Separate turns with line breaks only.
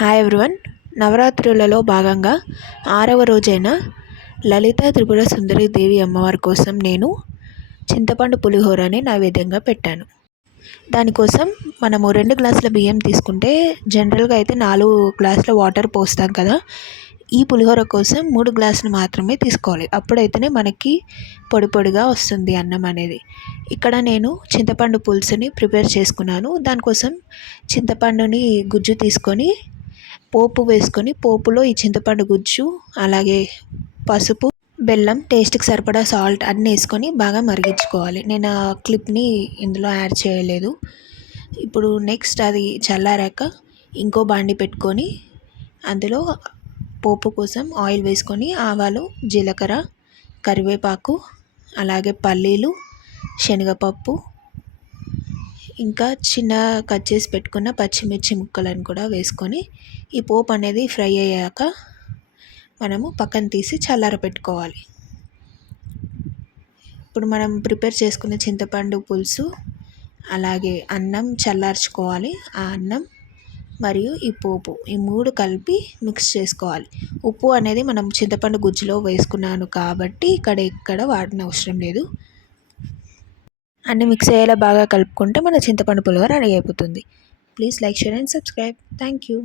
Hi everyone నవరాత్రులలో భాగంగా ఆరవ రోజైన లలిత త్రిపుర సుందరి దేవి అమ్మవారి కోసం నేను చింతపండు పులిహోరని నైవేద్యంగా పెట్టాను. దానికోసం మనము రెండు గ్లాసుల బియ్యం తీసుకుంటే జనరల్గా అయితే నాలుగు గ్లాసుల వాటర్ పోస్తాం కదా. ఈ పులిహోర కోసం మూడు గ్లాసులు మాత్రమే తీసుకోవాలి. అప్పుడైతేనే మనకి పొడి పొడిగా వస్తుంది అన్నం అనేది. ఇక్కడ నేను చింతపండు పులుసుని ప్రిపేర్ చేసుకున్నాను. దానికోసం చింతపండుని గుజ్జు తీసుకొని పోపు వేసుకొని పోపులో ఈ చింతపండు గుజ్జు అలాగే పసుపు బెల్లం టేస్ట్కి సరిపడా సాల్ట్ అన్నీ వేసుకొని బాగా మరిగించుకోవాలి. నేను ఆ క్లిప్ని ఇందులో యాడ్ చేయలేదు. ఇప్పుడు నెక్స్ట్ అది చల్లారాక ఇంకో బాండి పెట్టుకొని అందులో పోపు కోసం ఆయిల్ వేసుకొని ఆవాలు జీలకర్ర కరివేపాకు అలాగే పల్లీలు శనగపప్పు ఇంకా చిన్న కట్ చేసి పెట్టుకున్న పచ్చిమిర్చి ముక్కలను కూడా వేసుకొని ఈ పోపు అనేది ఫ్రై అయ్యాక మనము పక్కన తీసి చల్లార పెట్టుకోవాలి. ఇప్పుడు మనం ప్రిపేర్ చేసుకున్న చింతపండు పులుసు అలాగే అన్నం చల్లార్చుకోవాలి. ఆ అన్నం మరియు ఈ పోపు ఈ మూడు కలిపి మిక్స్ చేసుకోవాలి. ఉప్పు అనేది మనం చింతపండు గుజ్జులో వేసుకున్నాను కాబట్టి ఇక్కడ ఎక్కడ వాడిన అవసరం లేదు. అన్ని మిక్స్ అయ్యేలా బాగా కలుపుకుంటే మన చింతపండు పులిహోర రెడీ అయిపోతుంది. Please like share and subscribe thank you